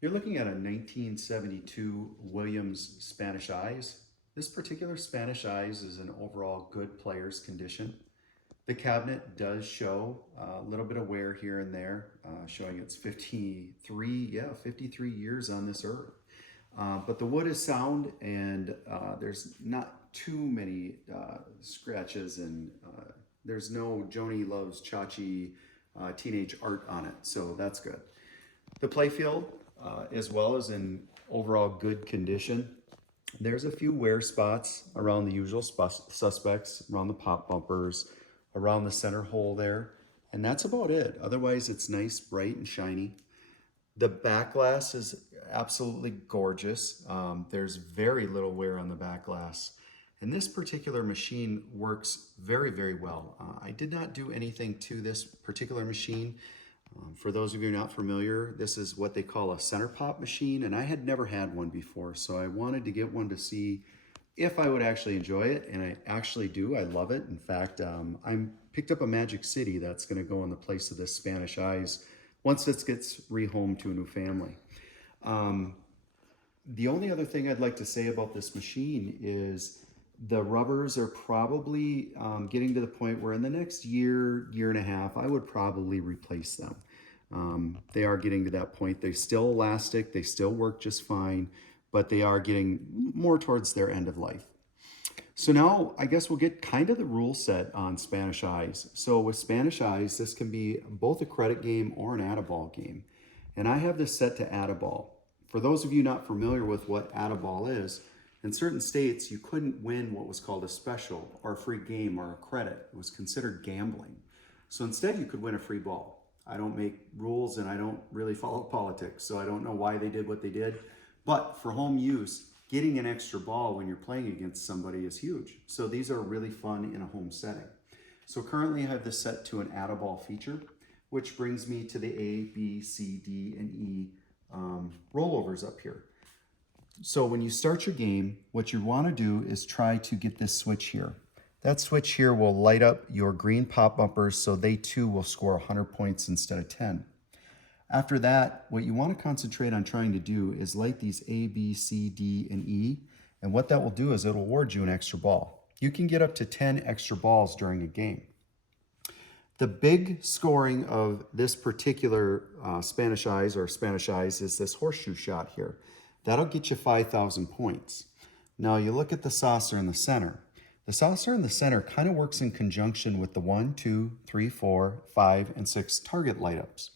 You're looking at a 1972 Williams Spanish Eyes. This particular Spanish Eyes is in overall good player's condition. The cabinet does show a little bit of wear here and there, showing it's 53 years on this earth. But the wood is sound and there's not too many scratches and there's no Joni Loves Chachi teenage art on it, so that's good. The playfield as well is in overall good condition. There's a few wear spots around the usual suspects, around the pop bumpers, around the center hole there, and that's about it. Otherwise, it's nice, bright, and shiny. The back glass is absolutely gorgeous. There's very little wear on the back glass. And this particular machine works very, very well. I did not do anything to this particular machine. For those of you not familiar, this is what they call a center pop machine, and I had never had one before, so I wanted to get one to see if I would actually enjoy it, and I actually do. I love it. In fact, I picked up a Magic City that's going to go in the place of this Spanish Eyes once this gets rehomed to a new family. The only other thing I'd like to say about this machine is the rubbers are probably getting to the point where in the next year and a half, I would probably replace them. They are getting to that point. They're still elastic, they still work just fine, but they are getting more towards their end of life. So now I guess we'll get kind of the rule set on Spanish Eyes. So with Spanish Eyes, this can be both a credit game or an add-a-ball game. And I have this set to add-a-ball. For those of you not familiar with what add-a-ball is, in certain states, you couldn't win what was called a special or a free game or a credit. It was considered gambling. So instead, you could win a free ball. I don't make rules and I don't really follow politics, so I don't know why they did what they did. But for home use, getting an extra ball when you're playing against somebody is huge. So these are really fun in a home setting. So currently I have this set to an add-a-ball feature, which brings me to the A, B, C, D, and E rollovers up here. So when you start your game, what you want to do is try to get this switch here. That switch here will light up your green pop bumpers so they too will score 100 points instead of 10. After that, what you want to concentrate on trying to do is light these A, B, C, D, and E. And what that will do is it'll award you an extra ball. You can get up to 10 extra balls during a game. The big scoring of this particular Spanish Eyes is this horseshoe shot here. That'll get you 5,000 points. Now you look at the saucer in the center. The saucer in the center kind of works in conjunction with the 1, 2, 3, 4, 5, and 6 target light ups.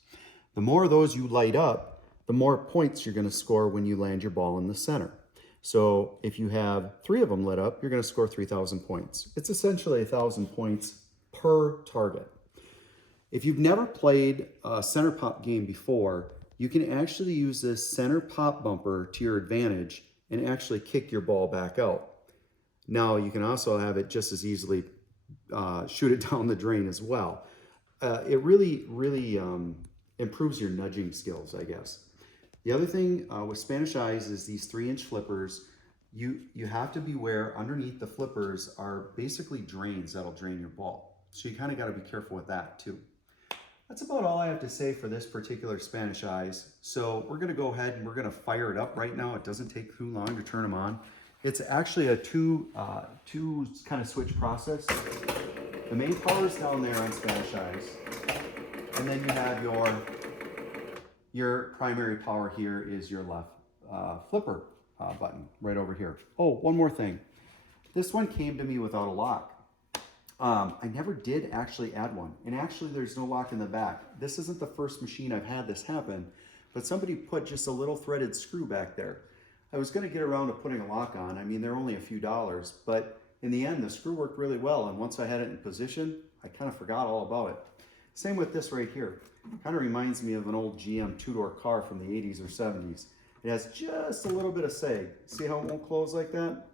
The more of those you light up, the more points you're going to score when you land your ball in the center. So if you have 3 of them lit up, you're going to score 3,000 points. It's essentially 1,000 points per target. If you've never played a center pop game before, you can actually use this center pop bumper to your advantage and actually kick your ball back out. Now you can also have it just as easily shoot it down the drain as well. It really improves your nudging skills, I guess. The other thing with Spanish Eyes is these 3-inch flippers. You have to beware underneath the flippers are basically drains that'll drain your ball. So you kind of got to be careful with that too. That's about all I have to say for this particular Spanish Eyes. So we're going to go ahead and we're going to fire it up right now. It doesn't take too long to turn them on. It's actually a two kind of switch process. The main power is down there on Spanish Eyes. And then you have your primary power here is your left flipper button right over here. Oh, one more thing. This one came to me without a lock. I never did actually add one, and actually there's no lock in the back. This isn't the first machine I've had this happen, but somebody put just a little threaded screw back there. I was going to get around to putting a lock on. I mean, they're only a few dollars, but in the end, the screw worked really well, and once I had it in position, I kind of forgot all about it. Same with this right here. Kind of reminds me of an old GM two-door car from the 80s or 70s. It has just a little bit of sag. See how it won't close like that?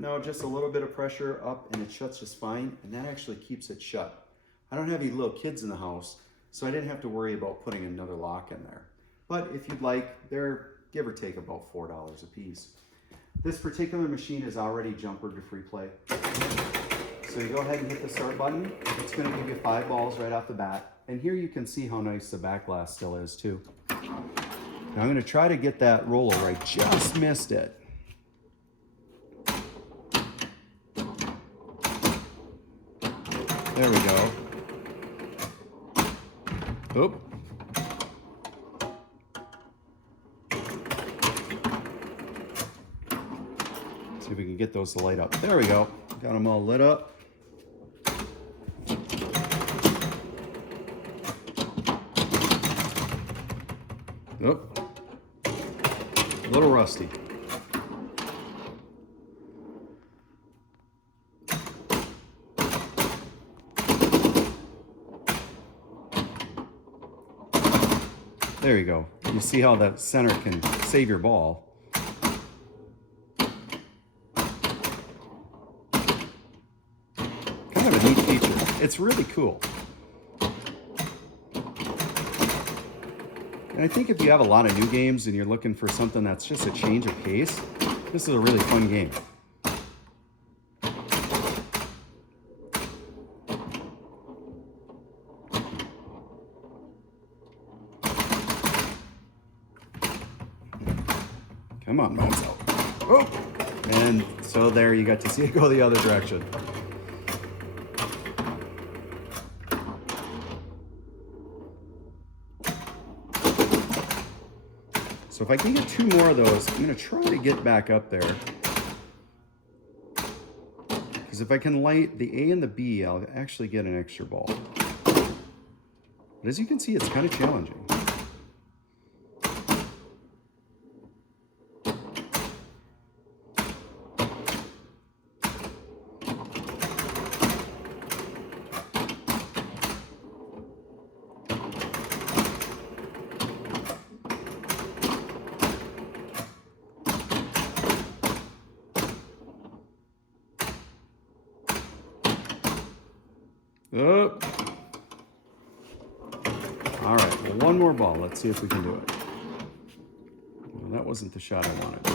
No, just a little bit of pressure up and it shuts just fine, and that actually keeps it shut. I don't have any little kids in the house, so I didn't have to worry about putting another lock in there. But if you'd like, they're give or take about $4 a piece. This particular machine is already jumpered to free play. So you go ahead and hit the start button. It's going to give you 5 balls right off the bat. And here you can see how nice the back glass still is too. Now I'm going to try to get that roller right. Just missed it. There we go. Oop. See if we can get those to light up. There we go. Got them all lit up. Oop. A little rusty. There you go. You see how the center can save your ball. Kind of a neat feature. It's really cool. And I think if you have a lot of new games and you're looking for something that's just a change of pace, this is a really fun game. Come on, bounce out. Oh! And so there you got to see it go the other direction. So if I can get 2 more of those, I'm going to try to get back up there. Because if I can light the A and the B, I'll actually get an extra ball. But as you can see, it's kind of challenging. Oh. All right, well, one more ball. Let's see if we can do it. Well, that wasn't the shot I wanted.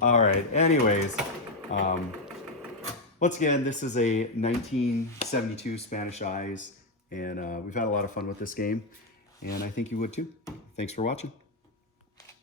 All right, anyways, once again, this is a 1972 Spanish Eyes, and we've had a lot of fun with this game, and I think you would too. Thanks for watching.